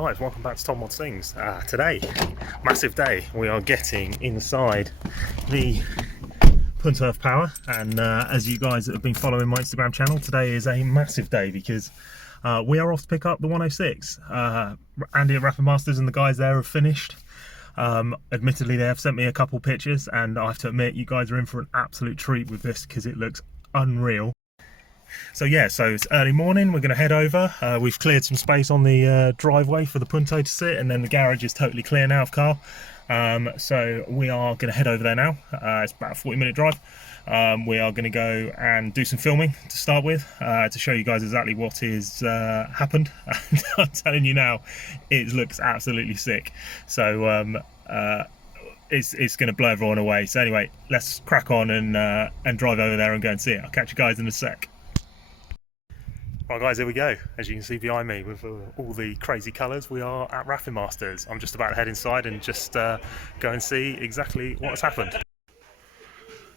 guys, welcome back to Tom Mods Things. Today, massive day, we are getting inside the Punto of Power, and as you guys that have been following my Instagram channel, today is a massive day because we are off to pick up the 106. Andy at Rapid Masters and the guys there have finished. Admittedly, they have sent me a couple pictures, and I have to admit, you guys are in for an absolute treat with this because it looks unreal. So yeah, so it's early morning, we're going to head over. We've cleared some space on the driveway for the Punto to sit, and then the garage is totally clear now of car. So we are going to head over there now. It's about a 40-minute drive. We are going to go and do some filming to start with, to show you guys exactly what is happened. I'm telling you now, it looks absolutely sick. So it's going to blow everyone away. So anyway, let's crack on and drive over there and go and see it. I'll catch you guys in a sec. Right guys, here we go. As you can see behind me with all the crazy colours, we are at Rapid Masters. I'm just about to head inside and just go and see exactly what has happened.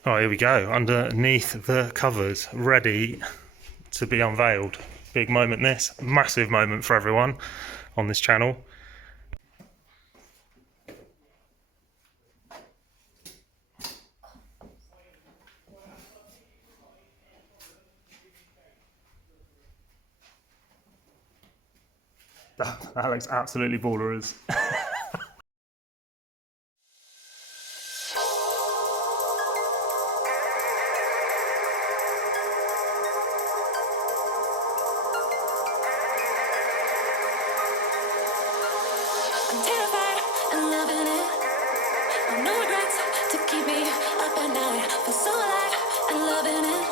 Oh, here we go, underneath the covers, ready to be unveiled. Big moment this, massive moment for everyone on this channel. That looks absolutely ballerous. I'm terrified and loving it. No regrets to keep me up at night. Feel so alive and loving it.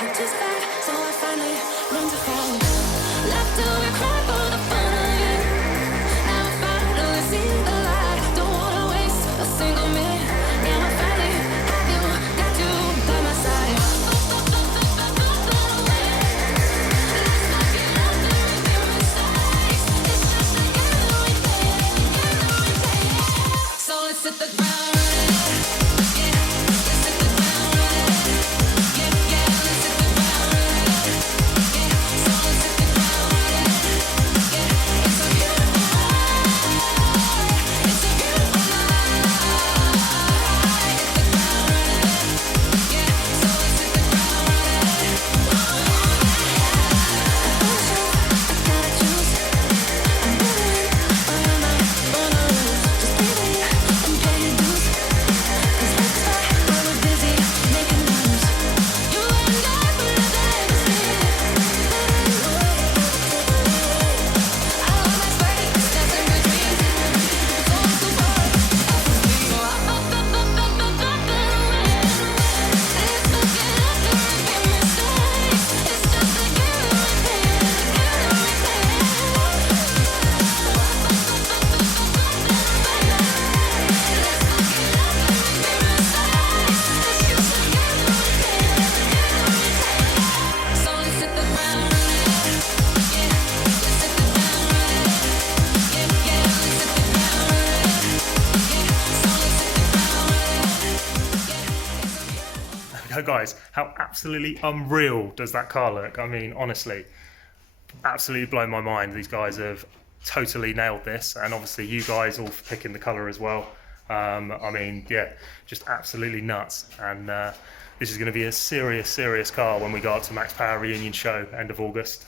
I just died, so I finally learned to find left to cry for the fun of it. Now I finally see the light. Don't wanna waste a single minute. Now I finally have you, got you by my side. So let's hit the ground. Guys, how absolutely unreal does that car look? I mean, honestly, absolutely blown my mind. These guys have totally nailed this, and obviously you guys all for picking the colour as well. I mean, yeah, just absolutely nuts. And this is going to be a serious car when we go up to Max Power Reunion Show end of August.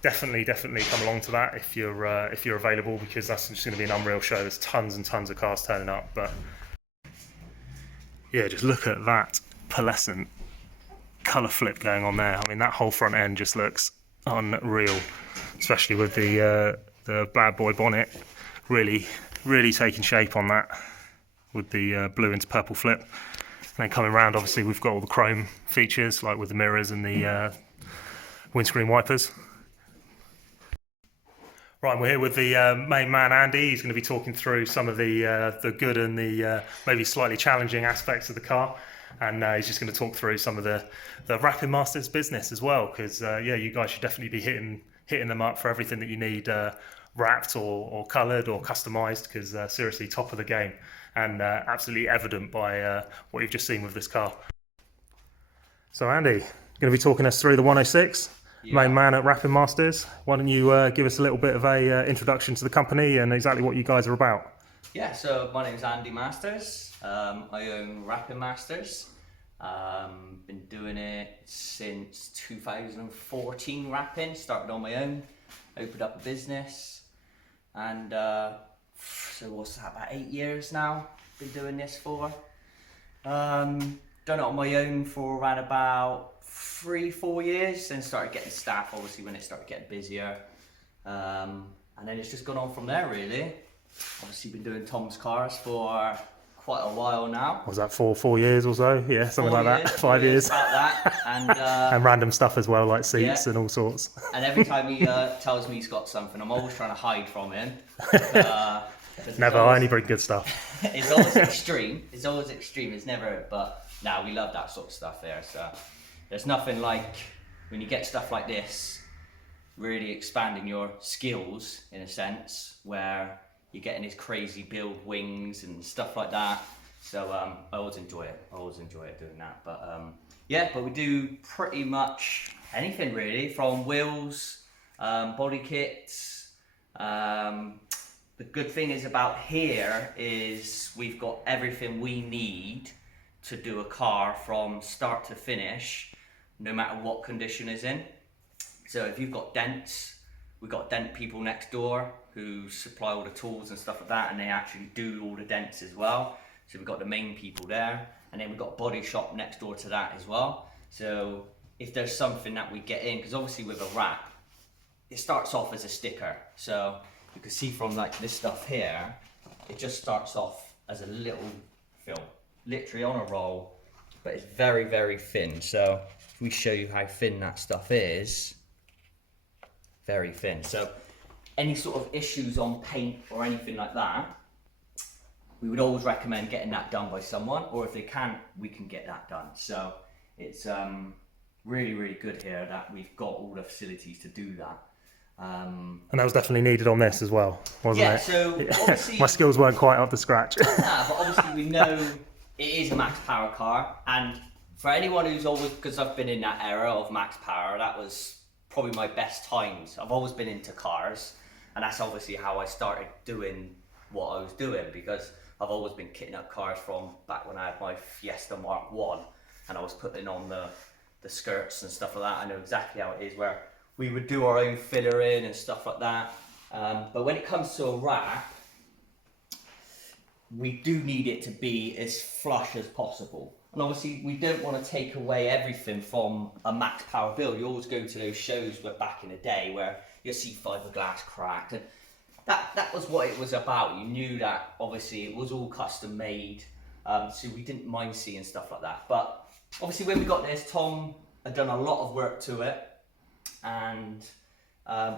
Definitely come along to that if you're available, because that's just going to be an unreal show. There's tons and tons of cars turning up, but yeah, just look at that pearlescent colour flip going on there. I mean, that whole front end just looks unreal, especially with the bad boy bonnet really taking shape on that with the blue into purple flip. And then coming around, obviously we've got all the chrome features like with the mirrors and the windscreen wipers. Right, we're here with the main man, Andy. He's going to be talking through some of the good and the maybe slightly challenging aspects of the car. And he's just going to talk through some of the Rapid Masters business as well, because yeah, you guys should definitely be hitting them up for everything that you need wrapped or coloured or customised, because seriously, top of the game, and absolutely evident by what you've just seen with this car. So Andy, going to be talking us through the 106. main man at Wrapping Masters. Why don't you give us a little bit of a introduction to the company and exactly what you guys are about? Yeah, so my name's Andy Masters. I own Wrapping Masters. Been doing it since 2014, wrapping. Started on my own, opened up a business, and so what's that, about 8 years now? Been doing this for. Done it on my own for around about 3-4 years, then started getting staff obviously when it started getting busier. And then it's just gone on from there really. Obviously been doing Tom's cars for quite a while now. Was that four years or so? Yeah, something like that. 5 years. About that. And, and random stuff as well, like seats and all sorts. And every time he tells me he's got something, I'm always trying to hide from him. Never, I only bring good stuff. It's always extreme. It's always extreme. It's never, but no, we love that sort of stuff there. So there's nothing like when you get stuff like this, really expanding your skills in a sense, where you're getting these crazy build wings and stuff like that. So I always enjoy it. I always enjoy it doing that. But yeah, but we do pretty much anything really, from wheels, body kits. The good thing is about here is we've got everything we need to do a car from start to finish, no matter what condition is in. So if you've got dents, we've got dent people next door who supply all the tools and stuff like that, and they actually do all the dents as well. So we've got the main people there, and then we've got a body shop next door to that as well. So if there's something that we get in, because obviously with a wrap, it starts off as a sticker. So you can see from like this stuff here, it just starts off as a little film, literally on a roll, but it's very, very thin. So if we show you how thin that stuff is, very thin. So any sort of issues on paint or anything like that, we would always recommend getting that done by someone, or if they can't, we can get that done. So it's really, really good here that we've got all the facilities to do that. And that was definitely needed on this as well, wasn't it? So obviously, my skills weren't quite up to scratch. Nah, but obviously we know it is a max power car, and for anyone who's always, because I've been in that era of max power, that was probably my best times. I've always been into cars, and that's obviously how I started doing what I was doing, because I've always been kitting up cars from back when I had my Fiesta Mark 1, and I was putting on the skirts and stuff like that. I know exactly how it is, where we would do our own filler in and stuff like that. But when it comes to a wrap, we do need it to be as flush as possible. And obviously we don't want to take away everything from a max power build. You always go to those shows where back in the day where you see fiberglass cracked, and that was what it was about. You knew that obviously it was all custom made, so we didn't mind seeing stuff like that. But obviously when we got this, Tom had done a lot of work to it, and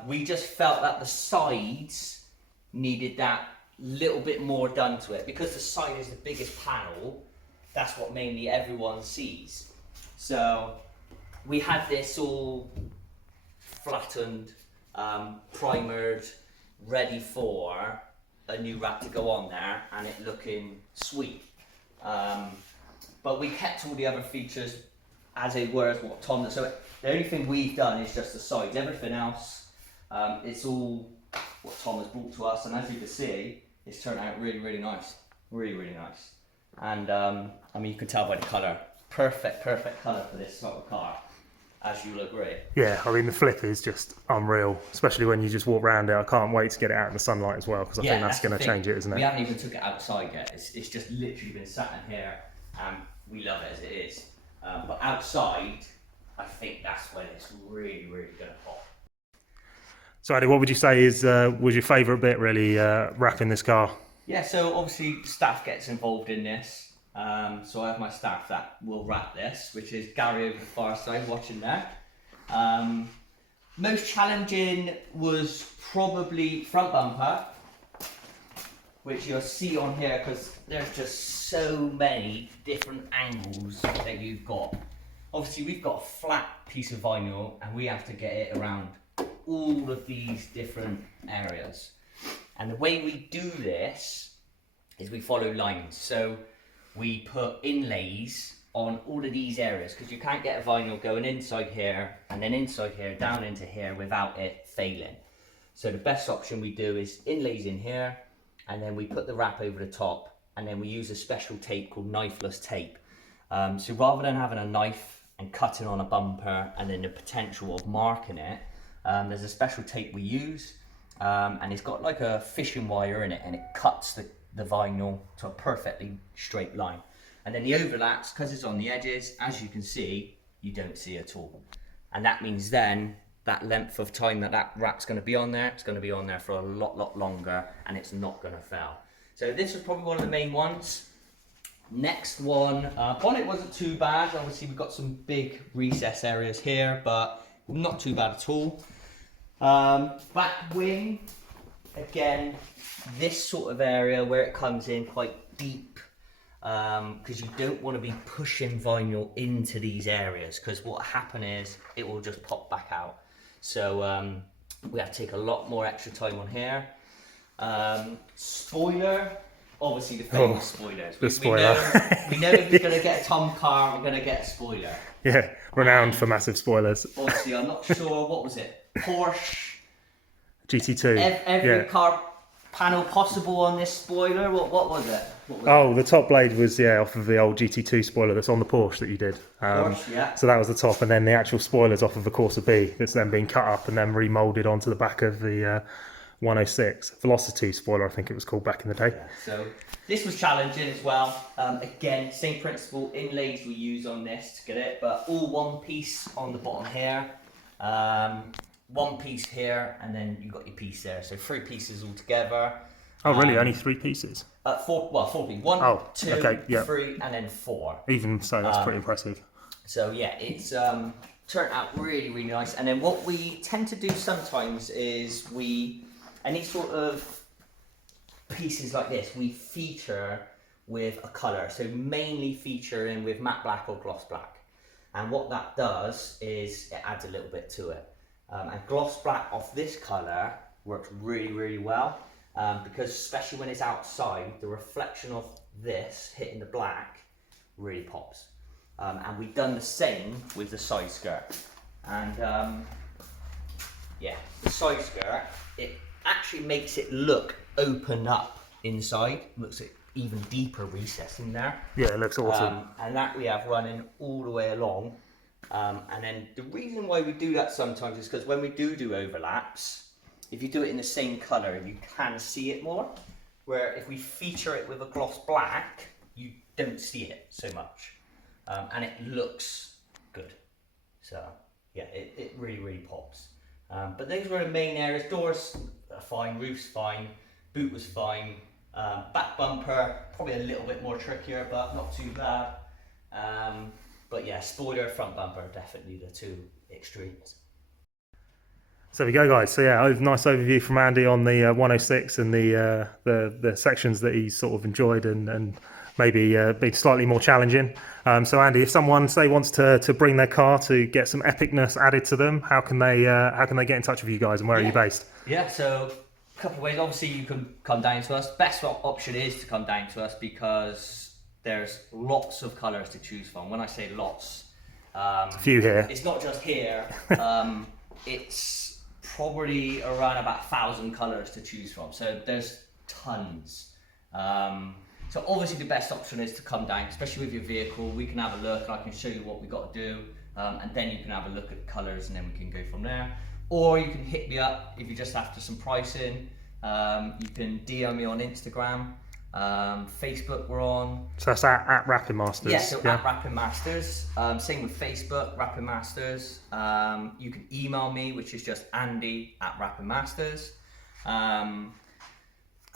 we just felt that the sides needed that little bit more done to it, because the side is the biggest panel. That's what mainly everyone sees. So we had this all flattened, primered, ready for a new wrap to go on there, and it looking sweet. But we kept all the other features as they were, as what Tom. So the only thing we've done is just the sides. Everything else, it's all what Tom has brought to us, and as you can see, it's turned out really, really nice. Really, really nice. And I mean, you can tell by the colour. Perfect colour for this sort of car, as you'll agree. Yeah, I mean the flip is just unreal, especially when you just walk around it. I can't wait to get it out in the sunlight as well, because I think that's going to change it, isn't it? We haven't even took it outside yet. It's just literally been sat in here, and we love it as it is. But outside, I think that's when it's really, really going to pop. So Eddie, what would you say is was your favourite bit really wrapping this car? Yeah, so obviously staff gets involved in this. So I have my staff that will wrap this, which is Gary over the far side watching there. Most challenging was probably front bumper, which you'll see on here, because there's just so many different angles that you've got. Obviously we've got a flat piece of vinyl, and we have to get it around all of these different areas. And the way we do this is we follow lines. So we put inlays on all of these areas, because you can't get a vinyl going inside here and then inside here, down into here without it failing. So the best option we do is inlays in here, and then we put the wrap over the top, and then we use a special tape called knifeless tape. So rather than having a knife and cutting on a bumper and then the potential of marking it, there's a special tape we use, and it's got like a fishing wire in it, and it cuts the vinyl to a perfectly straight line. And then the overlaps, because it's on the edges, as you can see, you don't see at all. And that means then that length of time that wrap's going to be on there, it's going to be on there for a lot longer, and it's not going to fail. So this was probably one of the main ones. Next one, bonnet wasn't too bad. Obviously we've got some big recess areas here, but not too bad at all. Back wing, again, this sort of area where it comes in quite deep, because you don't want to be pushing vinyl into these areas, because what happen is it will just pop back out. So we have to take a lot more extra time on here. Spoiler, obviously the famous spoilers. The spoiler. We know if we're going to get a Tom car, we're going to get a spoiler. Yeah, renowned for massive spoilers. Obviously, I'm not sure, what was it? Porsche. GT2. Every car panel possible on this spoiler. What was it? The top blade was off of the old GT2 spoiler that's on the Porsche that you did. Porsche, yeah. So that was the top, and then the actual spoiler's off of the Corsa B that's then been cut up and then remoulded onto the back of the 106 Velocity spoiler, I think it was called back in the day. Yeah, so this was challenging as well. Again, same principle, inlays we use on this to get it, but all one piece on the bottom here, one piece here, and then you've got your piece there. So 3 pieces all together. Oh, really? Only 3 pieces? 4 pieces. 1, 2, okay, yeah. 3, and then 4. Even so, that's pretty impressive. So yeah, it's turned out really nice. And then what we tend to do sometimes is any sort of pieces like this, we feature with a colour. So mainly featuring with matte black or gloss black. And what that does is it adds a little bit to it. And gloss black off this colour works really well, because especially when it's outside, the reflection of this hitting the black really pops. And we've done the same with the side skirt. And the side skirt, it actually makes it look open up inside, looks at even deeper recess in there. Yeah, it looks awesome. And that we have running all the way along. And then the reason why we do that sometimes is because when we do overlaps, if you do it in the same colour, you can see it more. Where if we feature it with a gloss black, you don't see it so much. And it looks good. So yeah, it really pops. But those were the main areas. Doors are fine, roof's fine, boot was fine. Back bumper, probably a little bit more trickier, but not too bad. But yeah, spoiler, front bumper, definitely the 2 extremes. So there we go, guys. So yeah, nice overview from Andy on the 106 and the sections that he sort of enjoyed and maybe be slightly more challenging. So Andy, if someone say wants to bring their car to get some epicness added to them, how can they get in touch with you guys, and where are you based? Yeah, so a couple of ways. Obviously, you can come down to us. Best option is to come down to us because there's lots of colours to choose from. When I say lots, a few here. It's not just here. It's probably around about 1,000 colours to choose from. So there's tons. So obviously the best option is to come down, especially with your vehicle. We can have a look, and I can show you what we got to do, and then you can have a look at the colours, and then we can go from there. Or you can hit me up if you just after some pricing. You can DM me on Instagram. Facebook we're on. So that's at Rapping Masters. Yeah, so at Rapping Masters. Same with Facebook, Rapping Masters. You can email me, which is just Andy@rappingmasters. And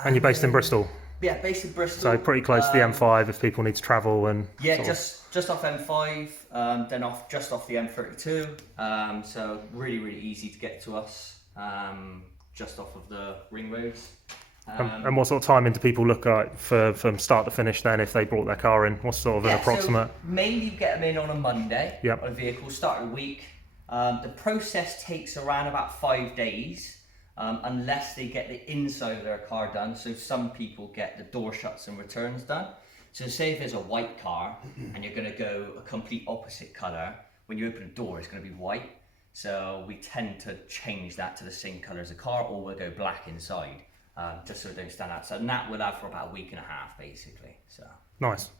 you're based in Bristol? Yeah, based in Bristol. So pretty close to the M5 if people need to travel and. Yeah, just off M5, then just off the M32. So really easy to get to us. Just off of the ring roads. And what sort of timing do people look at from start to finish then if they brought their car in? What's sort of an approximate? So mainly you get them in on a Monday. Yep. On a vehicle, start of the week. The process takes around about 5 days. Unless they get the inside of their car done. So some people get the door shuts and returns done. So say if it's a white car and you're going to go a complete opposite colour, when you open a door it's going to be white. So we tend to change that to the same colour as the car, or we'll go black inside, just so it don't stand out. So that we'll have for about a week and a half basically. So Nice.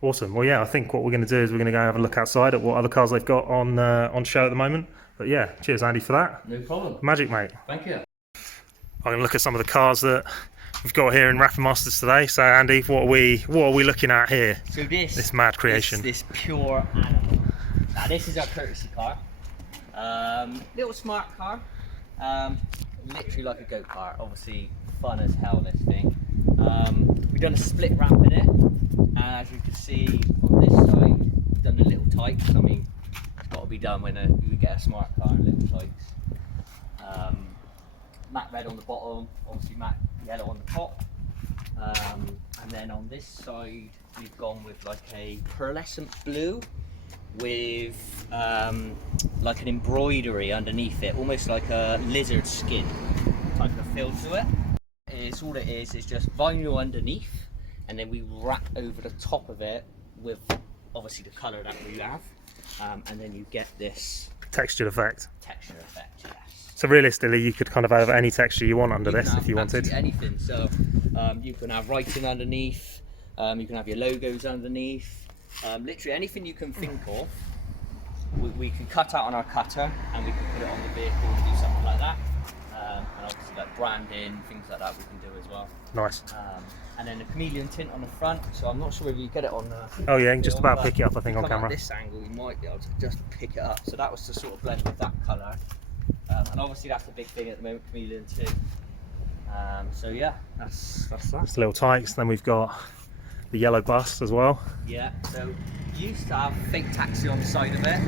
Awesome. Well, yeah, I think what we're going to do is we're going to go have a look outside at what other cars they've got on show at the moment. But yeah, cheers Andy for that. no problem. Magic, mate. Thank you. I'm going to look at some of the cars that we've got here in Rapid Masters today. So Andy, what are we looking at here? So this mad creation. this pure animal. Now this is our courtesy car. Little smart car. Literally like a go-kart. Obviously fun as hell, this thing. We've done a split wrap in it, and as you can see on this side, we've done the little tykes. I mean, it's got to be done when you get a smart car and little tykes. Matte red on the bottom, obviously matte yellow on the top. And then on this side, we've gone with like a pearlescent blue with like an embroidery underneath it, almost like a lizard skin type of feel to it. It's all it is just vinyl underneath, and then we wrap over the top of it with obviously the colour that we have, and then you get this Textured effect. texture effect, yes. So realistically, you could kind of have any texture you want under this if you wanted. Anything. So you can have writing underneath, you can have your logos underneath, literally anything you can think of. We can cut out on our cutter and we can put it on the vehicle and do something like that. And obviously like branding, things like that we can do as well. Nice. And then the chameleon tint on the front, so I'm not sure if you get it on Oh yeah, you can just film, about pick it up I think on come camera. At this angle you might be able to just pick it up. So that was to sort of blend with that colour. And obviously that's the big thing at the moment, chameleon tint. So yeah, that's that. It's little tykes, then we've got the yellow bus as well. Yeah, so you used to have fake taxi on the side of it.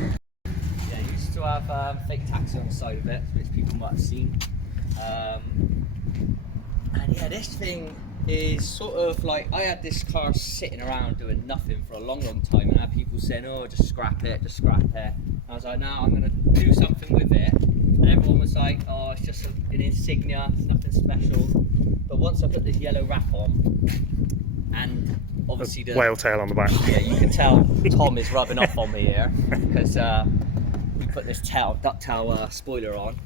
Yeah, you used to have fake taxi on the side of it, which people might have seen. And yeah, this thing is sort of like, I had this car sitting around doing nothing for a long time, and I had people saying, oh, just scrap it, just scrap it. And I was like, no, I'm going to do something with it. And everyone was like, oh, it's just an insignia, it's nothing special. But once I put this yellow wrap on, and obviously the whale tail on the back. Yeah, you can tell Tom is rubbing off on me here, because we put this ducktail spoiler on.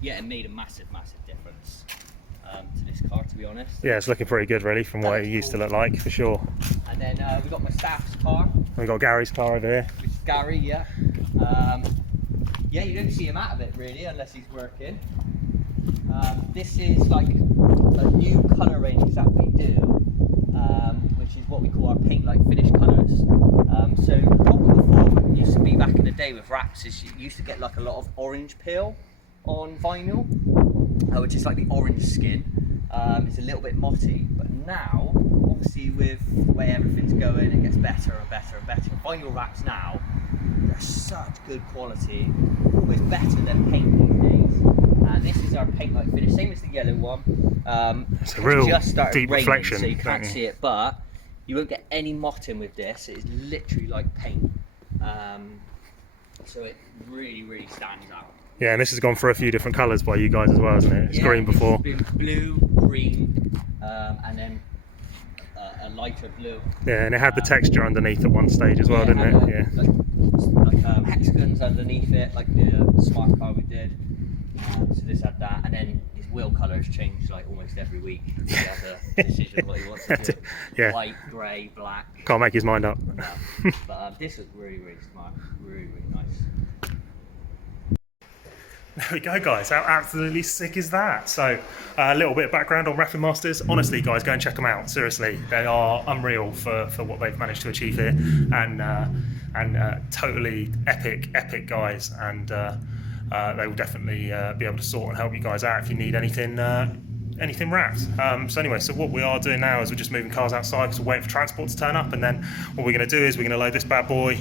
Yeah, it made a massive difference to this car, to be honest. Yeah, it's looking pretty good really from what it used to look like, for sure. And then we got my staff's car. We've got Gary's car over here. Which is Gary, yeah. Yeah, you don't see him out of it really unless he's working. This is like a new colour range that we do, which is what we call our paint like finish colours. So what before used to be back in the day with wraps is you used to get like a lot of orange peel on vinyl, which is like the orange skin. It's a little bit motty, but now obviously with the way everything's going, it gets better and better and better. Vinyl wraps now, they're such good quality, almost better than paint these days. And this is our paint like finish, same as the yellow one. It's a real just started deep raining, reflection, so you can't don't you? see it, but you won't get any motting with this. It is literally like paint. So it really stands out. Yeah, and this has gone for a few different colours by you guys as well, hasn't it? It's green before. It's been blue, green, and then a lighter blue. Yeah, and it had the texture underneath at one stage as well, didn't it? Yeah. Like hexagons underneath it, like the smart car we did. So this had that, and then his wheel colours changed like almost every week. He has a decision what he wants to do. Yeah. White, grey, black. Can't make his mind up. No. But this was really smart, really nice. There we go, guys. How absolutely sick is that? So, a little bit of background on Rapid Masters. Honestly, guys, go and check them out. Seriously, they are unreal for what they've managed to achieve here, and totally epic guys. And they will definitely be able to sort and help you guys out if you need anything wrapped. So anyway, so what we are doing now is we're just moving cars outside because we're waiting for transport to turn up, and then what we're going to do is we're going to load this bad boy,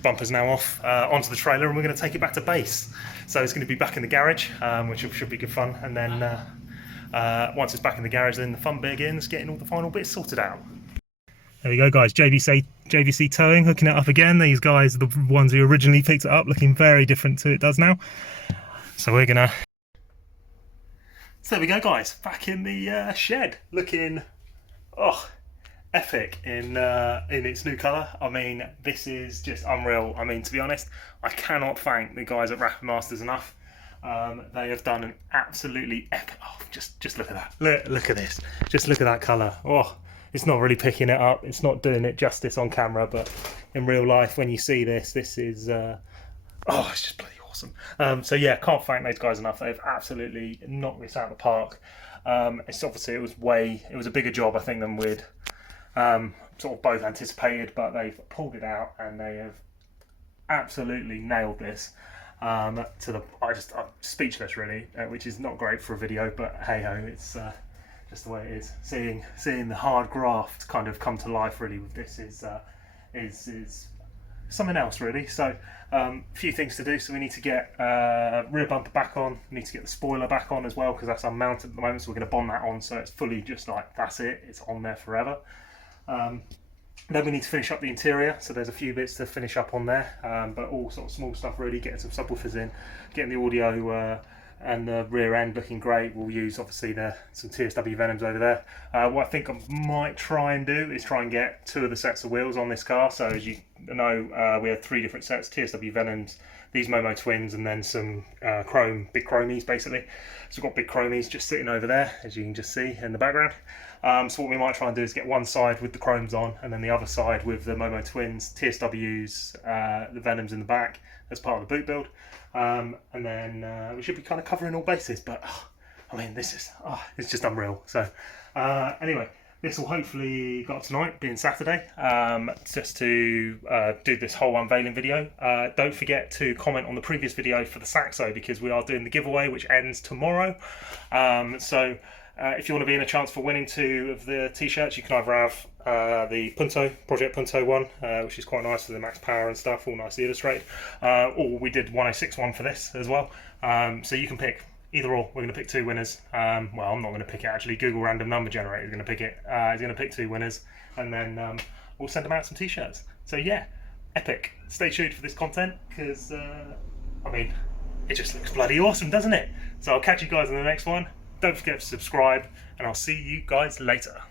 bumpers now off, onto the trailer, and we're going to take it back to base. So it's going to be back in the garage, which should be good fun, and then once it's back in the garage, then the fun begins, getting all the final bits sorted out. There we go, guys. JVC Towing hooking it up again. These guys are the ones who originally picked it up, looking very different to it does now. So we're gonna. So there we go, guys. Back in the shed, looking epic in its new colour. I mean, this is just unreal. I mean, to be honest, I cannot thank the guys at Rapid Masters enough. They have done an absolutely epic. Oh, just look at that. Look at this. Just look at that colour. Oh, it's not really picking it up. It's not doing it justice on camera, but in real life, when you see this, this is oh, it's just bloody awesome. So yeah, can't thank those guys enough. They've absolutely knocked this out of the park. It's obviously it was a bigger job I think than we'd sort of both anticipated, but they've pulled it out and they have absolutely nailed this. I'm speechless really, which is not great for a video, but hey ho, it's just the way it is. Seeing the hard graft kind of come to life really with this is something else really. So a few things to do. So we need to get rear bumper back on, we need to get the spoiler back on as well, because that's unmounted at the moment, so we're going to bond that on so it's fully just like that's it, it's on there forever. Then we need to finish up the interior, so there's a few bits to finish up on there, but all sort of small stuff really, getting some subwoofers in, getting the audio and the rear end looking great. We'll use obviously some TSW Venoms over there. What I think I might try and do is try and get 2 of the sets of wheels on this car. So as you know, we have 3 different sets, TSW Venoms, these Momo twins, and then some big chromies basically. So we've got big chromies just sitting over there, as you can just see in the background. So what we might try and do is get one side with the chromes on, and then the other side with the Momo twins, TSWs, the Venoms in the back as part of the boot build. And then we should be kind of covering all bases, but I mean, this is it's just unreal. So anyway, this will hopefully go up tonight, being Saturday, just to do this whole unveiling video. Don't forget to comment on the previous video for the Saxo, because we are doing the giveaway, which ends tomorrow. So if you want to be in a chance for winning 2 of the t-shirts, you can either have the Project Punto one, which is quite nice with the max power and stuff, all nicely illustrated, or we did 1061 for this as well. So you can pick either or. We're going to pick 2 winners. Well, I'm not going to pick it actually. Google random number generator is going to pick it. He's going to pick 2 winners, and then we'll send them out some t-shirts. So yeah, epic. Stay tuned for this content, because I mean, it just looks bloody awesome, doesn't it? So I'll catch you guys in the next one. Don't forget to subscribe, and I'll see you guys later.